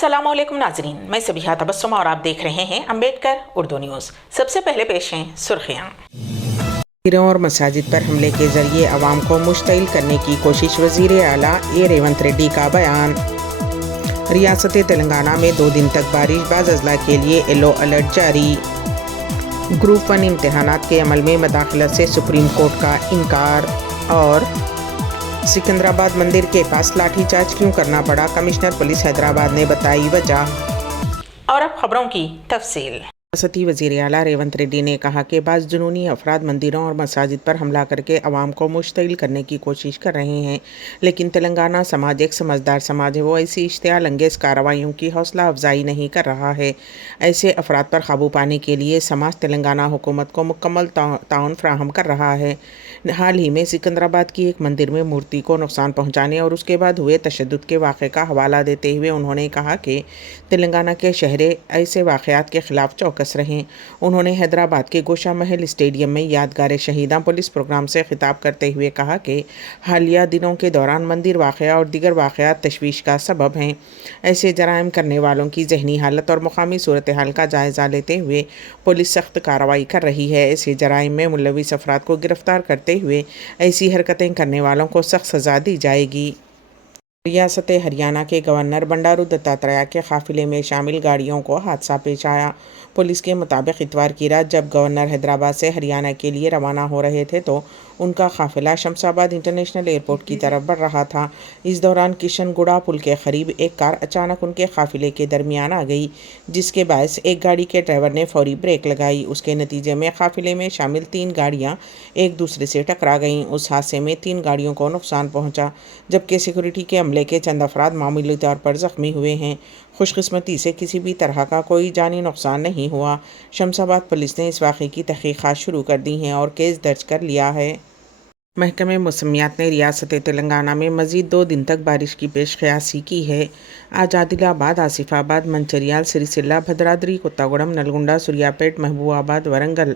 अस्सलामुअलैकुम नाजरीन, मैं सबिहा तबस्सुम और आप देख रहे हैं अम्बेडकर उर्दू न्यूज़। सबसे पहले पेश हैं सुर्खियाँ। मंदिरों और मसाजिद पर हमले के जरिए अवाम को मुश्तइल करने की कोशिश, वज़ीर आला रेवंत रेड्डी का बयान। रियासत तेलंगाना में 2 दिन तक बारिश, बाज़ अजला के लिए येलो अलर्ट जारी। ग्रुप 1 इम्तहानात के अमल में मदाखलत से सुप्रीम कोर्ट का इनकार। और सिकंदराबाद मंदिर के पास लाठीचार्ज क्यों करना पड़ा, कमिश्नर पुलिस हैदराबाद ने बताई वजह। और अब खबरों की तफसील। रियासती वज़ीर आला रेवंत रेड्डी ने कहा कि बाज़ जुनूनी अफराद मंदिरों और मसाजिद पर हमला करके अवाम को मुश्तइल करने की कोशिश कर रहे हैं, लेकिन तेलंगाना समाज एक समझदार समाज है। वो ऐसी इश्तियाल अंगेज़ कार्रवाइयों की हौसला अफजाई नहीं कर रहा है। ऐसे अफराद पर काबू पाने के लिए समाज तेलंगाना हुकूमत को मुकम्मल ताउन फराहम कर रहा है। हाल ही में सिकंदराबाद की एक मंदिर में मूर्ति को नुकसान पहुँचाने और उसके बाद हुए तशद्दुद के वाक़े का हवाला देते हुए उन्होंने कहा कि तेलंगाना के शहरे ऐसे वाक़यात के ख़िलाफ़ चौकस रहें। उन्होंने हैदराबाद के गोशा महल स्टेडियम में यादगार शहीदां पुलिस प्रोग्राम से खिताब करते हुए कहा कि हालिया दिनों के दौरान मंदिर वाक़या और दीगर वाक़यात तशवीश का सबब हैं। ऐसे जराइम करने वालों की जहनी हालत और मुकामी सूरत हाल का जायज़ा लेते हुए पुलिस सख्त कार्रवाई कर रही है। ऐसे जराइम में मुलविस अफराद को गिरफ्तार करते हुए ऐसी हरकतें करने वालों को सख्त सज़ा दी जाएगी। रियासत हरियाणा के गवर्नर बंडारू दत्तात्रेय के काफिले में शामिल गाड़ियों को हादसा पेश आया। पुलिस के मुताबिक इतवार की रात जब गवर्नर हैदराबाद से हरियाणा के लिए रवाना हो रहे थे तो उनका काफिला शमशाबाद इंटरनेशनल एयरपोर्ट की तरफ बढ़ रहा था। इस दौरान किशनगुड़ा पुल के करीब एक कार अचानक उनके काफिले के दरमियान आ गई, जिसके बायस एक गाड़ी के ड्राइवर ने फौरी ब्रेक लगाई। उसके नतीजे में काफिले में शामिल 3 गाड़ियां एक दूसरे से टकरा गईं। उस हादसे में 3 गाड़ियों को नुकसान पहुंचा, जबकि सिक्योरिटी के अमले के चंद अफराद मामूली तौर पर ज़ख्मी हुए हैं। खुशकिस्मती से किसी भी तरह का कोई जानी नुकसान नहीं हुआ। शमशाबाद पुलिस ने इस वाक़े की तहक़ीक़ात शुरू कर दी हैं और केस दर्ज कर लिया है। महकमे मौसमियात ने रियासत तेलंगाना में मज़ीद 2 दिन तक बारिश की पेशकयासी की है। आज आदिलाबाद, आसिफाबाद, मंचिर्याल, सिरिसिल्ला, भद्राद्री कोत्तागुड़म, नलगुंडा, सूर्यापेट, महबूबाबाद, वरंगल,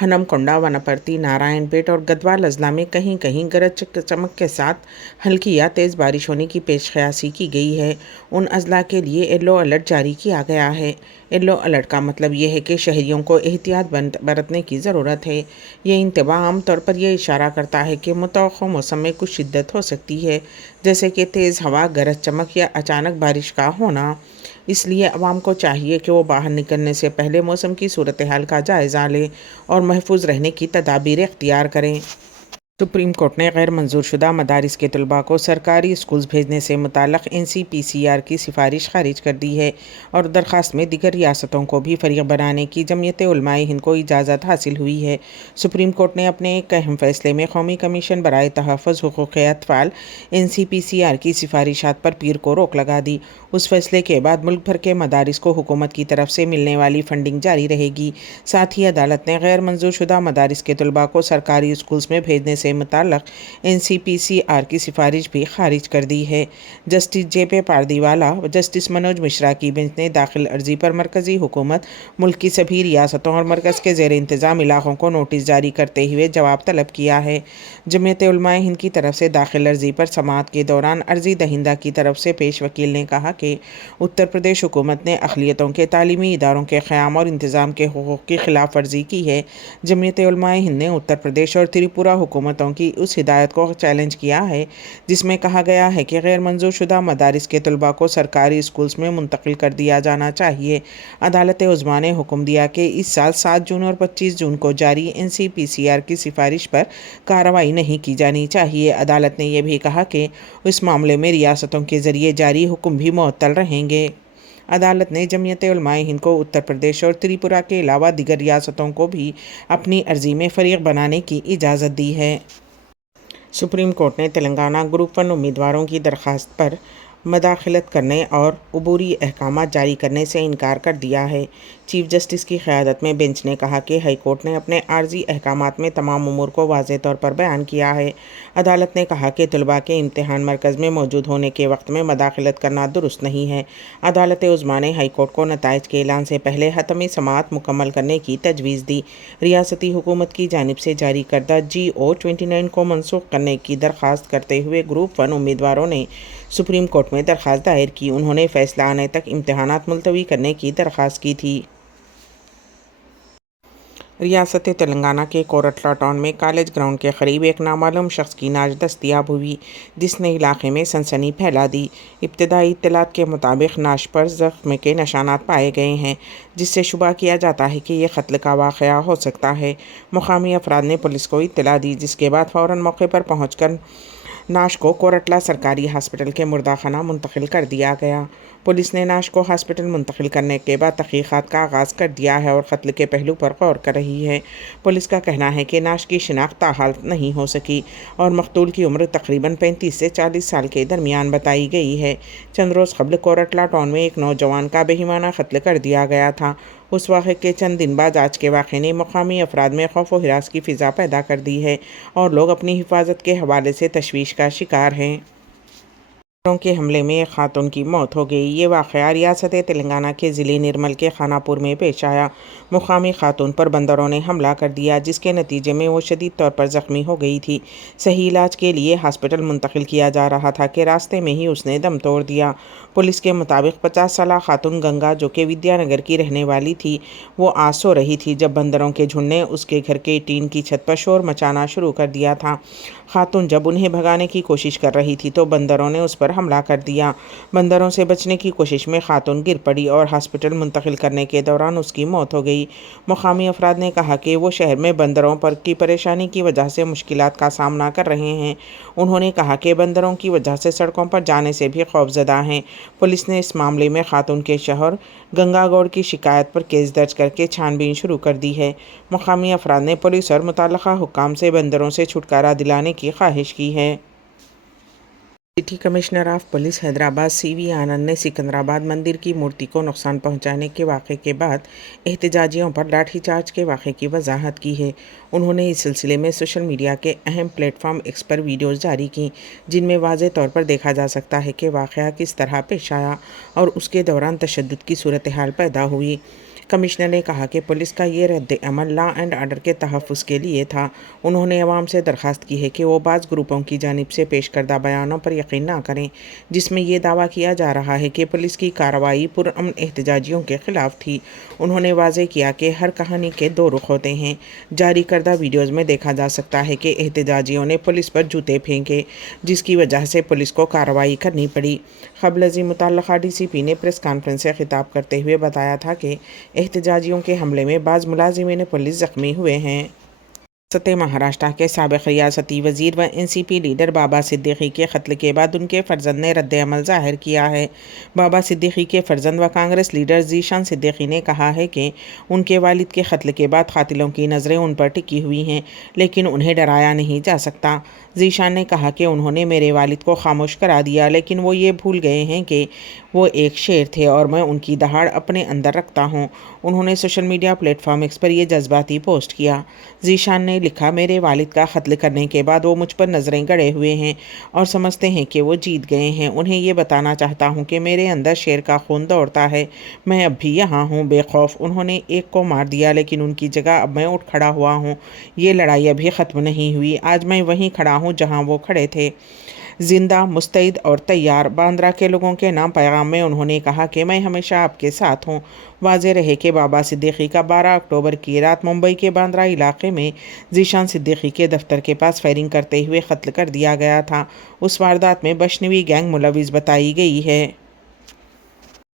हनमकोंडा, वनपर्ती, नारायणपेट और गदवाल अजला में कहीं कहीं गरज चमक के साथ हल्की या तेज़ बारिश होने की पेशकयासी की गई है। उन अजला के लिए येलो अलर्ट जारी किया गया है। येलो अलर्ट का मतलब ये है कि शहरियों को एहतियात बरतने की ज़रूरत है। ये इंतबा आम तौर पर यह इशारा करता है कि मुतवक्किल मौसम में कुछ शिद्दत हो सकती है, जैसे कि तेज़ हवा, गरज चमक या अचानक बारिश का होना। इसलिए अवाम को चाहिए कि वो बाहर निकलने से पहले मौसम की सूरत हाल का जायज़ा लें और महफूज रहने की तदाबीर इख्तियार करें। सुप्रीम कोर्ट ने गैर मंजूर शुदा मदारिस के तलबा को सरकारी स्कूल्स भेजने से मुताल्लिक़ NCPCR की सिफारिश खारिज कर दी है और दरख्वास्त में दीगर रियासतों को भी फरीक बनाने की जमयत उलमाए हिंद को इजाज़त हासिल हुई है। सुप्रीम कोर्ट ने अपने एक अहम फैसले में कौमी कमीशन बराए तहफ़्फ़ुज़ हुकूक़ अतफ़ाल NCPCR की सिफारिशात पर पीर को रोक लगा दी। उस फैसले के बाद मुल्क भर के मदारिस को हुकूमत की तरफ से मिलने वाली फ़ंडिंग जारी रहेगी। साथ ही अदालत ने गैर मंजूर शुदा मदारिस के तलबा को सरकारी स्कूल्स में भेजने से मुताल्लिक़ NCPCR की सिफारिश भी खारिज कर दी है। जस्टिस JP पारदीवाला व जस्टिस मनोज मिश्रा की बेंच ने दाखिल अर्जी पर मरकज़ी हुकूमत, मुल्क की सभी रियासतों और मरकज़ के ज़ेर इंतज़ाम इलाक़ों को नोटिस जारी करते हुए जवाब तलब किया है। जमयत उलमाए हिंद की तरफ से दाखिल अर्जी पर समाअत के दौरान अर्जी दहिंदा की तरफ से पेश वकील ने कहा कि उत्तर प्रदेश हुकूमत ने अक़लियतों के तालीमी इदारों के क़याम और इंतज़ाम के हुकूक़ की खिलाफ वर्जी की है। जमयत उलमाए हिंद ने उत्तर प्रदेश और त्रिपुरा हुकूमतों की उस हिदायत को चैलेंज किया है जिसमें कहा गया है कि गैर मंजूर शुदा मदारिस के तलबा को सरकारी स्कूल्स में मुंतकिल कर दिया जाना चाहिए। अदालत उज़्मा ने हुक्म दिया कि इस साल 7 जून और 25 जून को जारी NCPCR की सिफारिश पर कार्रवाई नहीं की जानी चाहिए। अदालत ने यह भी कहा कि इस मामले में रियासतों के ज़रिए जारी हुक्म भी मुअत्तल रहेंगे। अदालत ने जमयत उलमाए हिंद को उत्तर प्रदेश और त्रिपुरा के अलावा दीगर रियासतों को भी अपनी अर्जी में फरीक बनाने की इजाज़त दी है। सुप्रीम कोर्ट ने तेलंगाना ग्रुप 1 उम्मीदवारों की दरख्वास्त पर मदाखलत करने और अबूरी अहकामात जारी करने से इनकार कर दिया है। چیف جسٹس کی قیادت میں بینچ نے کہا کہ ہائی کورٹ نے اپنے عارضی احکامات میں تمام امور کو واضح طور پر بیان کیا ہے۔ عدالت نے کہا کہ طلباء کے امتحان مرکز میں موجود ہونے کے وقت میں مداخلت کرنا درست نہیں ہے۔ عدالت عظمیٰ نے ہائی کورٹ کو نتائج کے اعلان سے پہلے حتمی سماعت مکمل کرنے کی تجویز دی۔ ریاستی حکومت کی جانب سے جاری کردہ GO-29 کو منسوخ کرنے کی درخواست کرتے ہوئے گروپ 1 امیدواروں نے سپریم کورٹ میں درخواست دائر کی۔ انہوں نے فیصلہ آنے تک امتحانات ملتوی کرنے کی درخواست کی تھی۔ ریاست تلنگانہ کے کورٹلہ ٹاؤن میں کالج گراؤنڈ کے قریب ایک نامعلوم شخص کی نعش دستیاب ہوئی، جس نے علاقے میں سنسنی پھیلا دی۔ ابتدائی اطلاعات کے مطابق نعش پر زخم کے نشانات پائے گئے ہیں، جس سے شبہ کیا جاتا ہے کہ یہ قتل کا واقعہ ہو سکتا ہے۔ مقامی افراد نے پولیس کو اطلاع دی، جس کے بعد فوراً موقع پر پہنچ کر نعش کو کورٹلہ سرکاری ہاسپٹل کے مردہ خانہ منتقل کر دیا گیا۔ پولیس نے نعش کو ہاسپٹل منتقل کرنے کے بعد تحقیقات کا آغاز کر دیا ہے اور قتل کے پہلو پر غور کر رہی ہے۔ پولیس کا کہنا ہے کہ نعش کی شناخت تاحال نہیں ہو سکی اور مقتول کی عمر تقریباً 35 سے 40 سال کے درمیان بتائی گئی ہے۔ چند روز قبل کورٹلہ ٹاؤن میں ایک نوجوان کا بہیمانہ قتل کر دیا گیا تھا۔ اس واقعے کے چند دن بعد آج کے واقعے نے مقامی افراد میں خوف و ہراس کی فضا پیدا کر دی ہے اور لوگ اپنی حفاظت کے حوالے سے تشویش کا شکار ہیں۔ بندروں کے حملے میں ایک خاتون کی موت ہو گئی۔ یہ واقعہ ریاست تلنگانہ کے ضلع نرمل کے خانہ پور میں پیش آیا۔ مقامی خاتون پر بندروں نے حملہ کر دیا، جس کے نتیجے میں وہ شدید طور پر زخمی ہو گئی تھی۔ صحیح علاج کے لیے ہاسپٹل منتقل کیا جا رہا تھا کہ راستے میں ہی اس نے دم توڑ دیا۔ پولیس کے مطابق 50 سالہ خاتون گنگا، جو کہ ودیا نگر کی رہنے والی تھی، وہ آج سو رہی تھی جب بندروں کے جھنڈ نے اس کے گھر کے ٹین کی چھت پر شور مچانا شروع کر دیا تھا۔ خاتون جب انہیں بھگانے کی کوشش کر رہی تھی تو بندروں نے اس پر حملہ کر دیا۔ بندروں سے بچنے کی کوشش میں خاتون گر پڑی اور ہاسپٹل منتقل کرنے کے دوران اس کی موت ہو گئی۔ مقامی افراد نے کہا کہ وہ شہر میں بندروں پر کی پریشانی کی وجہ سے مشکلات کا سامنا کر رہے ہیں۔ انہوں نے کہا کہ بندروں کی وجہ سے سڑکوں پر جانے سے بھی خوفزدہ ہیں۔ پولیس نے اس معاملے میں خاتون کے شوہر گنگا گوڑ کی شکایت پر کیس درج کر کے چھان بین شروع کر دی ہے۔ مقامی افراد نے پولیس اور متعلقہ حکام سے بندروں سے چھٹکارا دلانے کی خواہش کی ہے۔ City commissioner of police Hyderabad CV آنند نے سکندرآباد مندر کی مورتی کو نقصان پہنچانے کے واقعے کے بعد احتجاجیوں پر لاٹھی چارج کے واقعے کی وضاحت کی ہے۔ انہوں نے اس سلسلے میں سوشل میڈیا کے اہم پلیٹ فارم ایکس پر ویڈیوز جاری کیں، جن میں واضح طور پر دیکھا جا سکتا ہے کہ واقعہ کس طرح پیش آیا اور اس کے دوران تشدد کی صورتحال پیدا ہوئی۔ کمشنر نے کہا کہ پولیس کا یہ رد عمل لا اینڈ آرڈر کے تحفظ کے لیے تھا۔ انہوں نے عوام سے درخواست کی ہے کہ وہ بعض گروپوں کی جانب سے پیش کردہ بیانوں پر یقین نہ کریں، جس میں یہ دعویٰ کیا جا رہا ہے کہ پولیس کی کارروائی پرامن احتجاجیوں کے خلاف تھی۔ انہوں نے واضح کیا کہ ہر کہانی کے دو رخ ہوتے ہیں۔ جاری کردہ ویڈیوز میں دیکھا جا سکتا ہے کہ احتجاجیوں نے پولیس پر جوتے پھینکے، جس کی وجہ سے پولیس کو کارروائی کرنی پڑی۔ قبل ازیں متعلقہ DCP نے پریس کانفرنس سے خطاب کرتے ہوئے بتایا تھا کہ احتجاجیوں کے حملے میں بعض ملازمین پولیس زخمی ہوئے ہیں۔ ریاست مہاراشٹر کے سابق ریاستی وزیر و NCP لیڈر بابا صدیقی کے قتل کے بعد ان کے فرزند نے رد عمل ظاہر کیا ہے۔ بابا صدیقی کے فرزند و کانگریس لیڈر ذیشان صدیقی نے کہا ہے کہ ان کے والد کے قتل کے بعد قاتلوں کی نظریں ان پر ٹکی ہوئی ہیں، لیکن انہیں ڈرایا نہیں جا سکتا۔ ذیشان نے کہا کہ انہوں نے میرے والد کو خاموش کرا دیا، لیکن وہ یہ بھول گئے ہیں کہ وہ ایک شیر تھے اور میں ان کی دہاڑ اپنے اندر رکھتا ہوں۔ انہوں نے social media platform X پر یہ جذباتی پوسٹ کیا۔ ذیشان نے لکھا، میرے والد کا قتل کرنے کے بعد وہ مجھ پر نظریں گڑے ہوئے ہیں اور سمجھتے ہیں کہ وہ جیت گئے ہیں۔ انہیں یہ بتانا چاہتا ہوں کہ میرے اندر شیر کا خون دوڑتا ہے، میں اب بھی یہاں ہوں بے خوف۔ انہوں نے ایک کو مار دیا، لیکن ان کی جگہ اب میں اٹھ کھڑا ہوا ہوں۔ یہ لڑائی ابھی ختم نہیں ہوئی، آج میں وہیں کھڑا ہوں جہاں وہ کھڑے تھے۔ زندہ، مستعد اور تیار باندرا کے لوگوں کے نام پیغام میں انہوں نے کہا کہ میں ہمیشہ آپ کے ساتھ ہوں۔ واضح رہے کہ بابا صدیقی کا 12 اکتوبر کی رات ممبئی کے باندرا علاقے میں ذیشان صدیقی کے دفتر کے پاس فائرنگ کرتے ہوئے قتل کر دیا گیا تھا۔ اس واردات میں بشنوی گینگ ملوث بتائی گئی ہے۔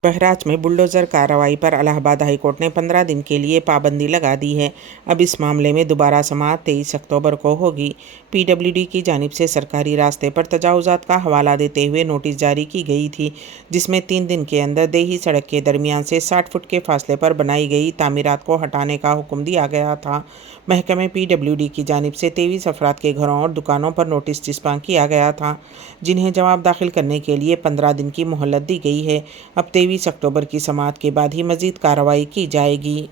بہرائچ میں بلڈوزر کارروائی پر الہ آباد ہائی کورٹ نے 15 دن کے لیے پابندی لگا دی ہے۔ اب اس معاملے میں دوبارہ سماعت 23 اکتوبر کو ہوگی۔ PWD کی جانب سے سرکاری راستے پر تجاوزات کا حوالہ دیتے ہوئے نوٹس جاری کی گئی تھی، جس میں 3 دن کے اندر دیہی سڑک کے درمیان سے 60 فٹ کے فاصلے پر بنائی گئی تعمیرات کو ہٹانے کا حکم دیا گیا تھا۔ محکمہ PWD کی جانب سے 23 افراد کے گھروں اور دکانوں پر نوٹس چسپاں کیا گیا تھا، جنہیں جواب داخل کرنے کے لیے 15 دن کی مہلت دی گئی ہے۔ اب 23 23 अक्टूबर की समाअत के बाद ही मज़ीद कार्रवाई की जाएगी।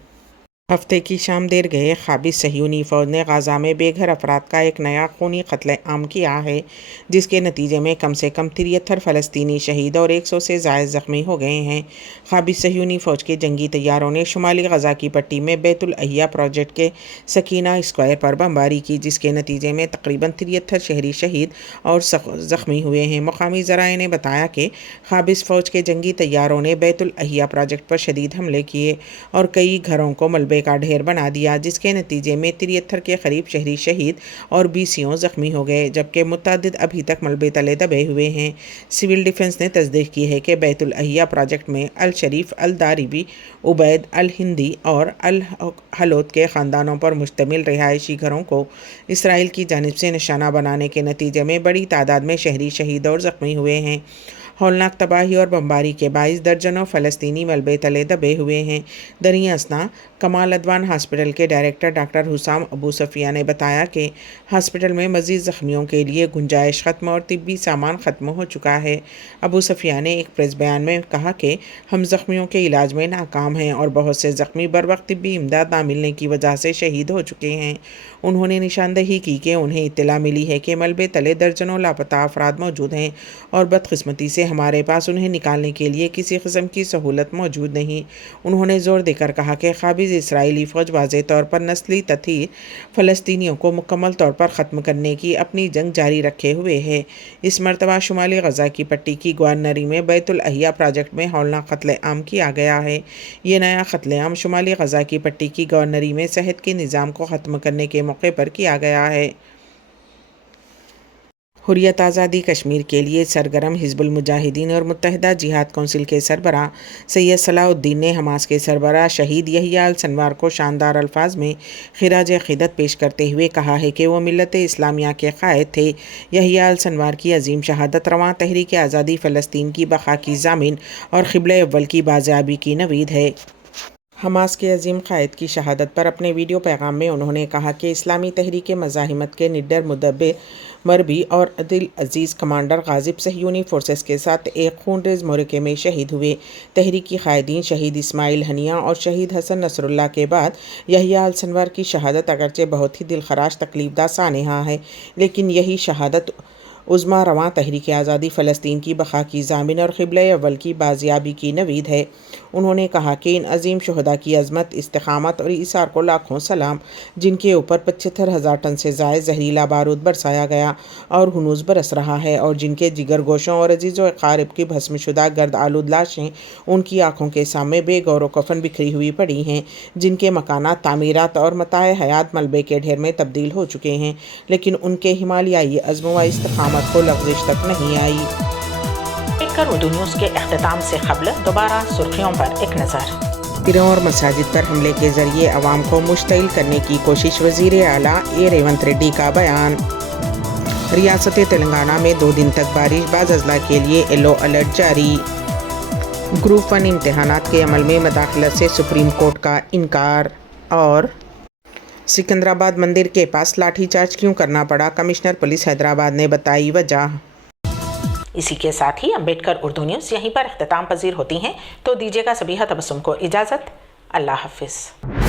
हफ्ते की शाम देर गए क़ाबिज़ सह्यूनी फ़ौज ने गाज़ा में बेघर अफराद का एक नया खूनी कत्ल आम किया है, जिसके नतीजे में कम से कम 73 फ़लस्तीनी शहीद और 100 से ज़ायद ज़ख्मी हो गए हैं। क़ाबिज़ सह्यूनी फ़ौज के जंगी तैयारों ने शुमाली गज़ा की पट्टी में बैतुल अहिया प्रोजेक्ट के सकीना स्क्वायर पर बमबारी की, जिसके नतीजे में तकरीबन 73 शहरी शहीद और ज़ख्मी हुए हैं। मुकामी ज़राए ने बताया कि क़ाबिज़ फ़ौज के जंगी तैयारों ने बैतुल अहिया प्रोजेक्ट पर शदीद हमले किए और कई घरों को मलबे का ढेर बना दिया, जिसके नतीजे में 73 के करीब शहरी शहीद और 20 ज़ख्मी हो गए, जबकि मुतअद्दिद अभी तक मलबे तले दबे हुए हैं। सिविल डिफेंस ने तस्दीक की है कि बैतुल अहिया प्रोजेक्ट में अल शरीफ, अल दारिबी, उबैद, अल हिंदी और अल हलोत के ख़ानदानों पर मुश्तमिल रिहायशी घरों को इसराइल की जानिब से निशाना बनाने के नतीजे में बड़ी तादाद में शहरी शहीद और ज़ख्मी हुए हैं। हौलनाक तबाही और बमबारी के बाइस दर्जनों फ़लस्तीनी मलबे तले दबे हुए हैं। दरिया असना कमाल अदवान हॉस्पिटल के डायरेक्टर डॉक्टर हुसाम अबू सफ़िया ने बताया कि हॉस्पिटल में मज़ीद ज़ख्मियों के लिए गुंजाइश ख़त्म और तिब्बी सामान ख़त्म हो चुका है। अबू सफ़िया ने एक प्रेस बयान में कहा कि हम ज़ख्मियों के इलाज में नाकाम हैं और बहुत से ज़ख्मी बर वक्त तिब्बी इमदाद ना मिलने की वजह से शहीद हो चुके हैं। उन्होंने निशानदही की कि उन्हें इत्तला मिली है कि मलबे तले दर्जनों लापता अफराद मौजूद हैं और बदकिस्मती से हमारे पास उन्हें निकालने के लिए किसी किस्म की सहूलत मौजूद नहीं। उन्होंने ज़ोर देकर कहा कि क़ाबिज़ इसराइली फ़ौज वाज़ेह तौर पर नस्ली तथीर फ़लस्तीनियों को मुकम्मल तौर पर ख़त्म करने की अपनी जंग जारी रखे हुए है। इस मरतबा शुमाली गज़ा की पट्टी की ग्वानरी में बैतुल अहिया प्रोजेक्ट में हौलनाक कत्ल आम किया गया है। ये नया कत्ल आम शुमाली गज़ा की पट्टी की ग्वानरी में सेहत के निज़ाम को ख़त्म करने के मौके पर किया गया है। हुर्रियत आज़ादी कश्मीर के लिए सरगर्म हिज़्बुल मुजाहिदीन और मुत्तहिदा जिहाद कौंसिल के सरबराह सैयद सलाहुद्दीन ने हमास के सरबराह शहीद यहिया अल सनवार को शानदार अल्फाज में खिराज अक़ीदत पेश करते हुए कहा है कि वो मिल्लत इस्लामिया के क़ायद थे। यहिया अल सनवार की अजीम शहादत रवां तहरीक आज़ादी फ़लस्तीन की बक़ा की ज़ामिन और क़िबले अव्वल की बाज़याबी की नवीद है। हमास के अजीम क़ायद की शहादत पर अपने वीडियो पैगाम में उन्होंने कहा कि इस्लामी तहरीक मज़ाहिमत के निडर मुदब्बिर मरबी और अदिल अजीज़ कमांडर गाज़िब सह्यूनी फोर्सेस के साथ एक खूनरेज़ मोरके में शहीद हुए। तहरीकी क़ायदीन शहीद इस्माइल हनिया और शहीद हसन नसरुल्लाह के बाद यहिया अल सनवार की शहादत अगरचे बहुत ही दिलखराश तकलीफ़दा सानेहा है, लेकिन यही शहादत उज़्मा रवां तहरीक आज़ादी फ़लस्तीन की बक़ा की ज़ामिन और क़िबले अव्वल की बाज़याबी की नवीद है। उन्होंने कहा कि इन अजीम शुहदा की अज़मत, इस्तिक़ामत और ईसार को लाखों सलाम, जिनके ऊपर 75,000 टन से ज़ायद जहरीला बारूद बरसाया गया और हुनूस बरस रहा है और जिनके जिगर गोशों और अजीज़ो अक़ारिब की भस्मशुदा गर्द आलूद लाशें उनकी आँखों के सामने बेगौर कफन बिखरी हुई पड़ी हैं, जिनके मकानात, तामीरात और मताए हयात मलबे के ढेर में तब्दील हो चुके हैं, लेकिन उनके हिमालयाई अज़्म व इस्तिक़ामत को लग़ज़िश तक नहीं आई। उर्दू न्यूज़ के अख्तिताम से क़ब्ल दोबारा सुर्खियों पर एक नज़र। पीरों और मसाजिद पर हमले के ज़रिए अवाम को मुश्तइल करने की कोशिश, वज़ीर आला रेवंत रेड्डी का बयान। रियासत तेलंगाना में 2 दिन तक बारिश, बाज़ अज़ला के लिए येलो अलर्ट जारी। ग्रुप 1 इम्तहानात के अमल में मदाखलत से सुप्रीम कोर्ट का इनकार। और सिकंदराबाद मंदिर के पास लाठीचार्ज क्यों करना पड़ा, कमिश्नर पुलिस हैदराबाद ने बताई वजह। इसी के साथ ही अम्बेडकर उर्दू न्यूज़ यहीं पर अख्तिताम पजीर होती हैं, तो दीजिएगा सबीहा तबस्सुम को इजाज़त। अल्लाह हाफ़िज़।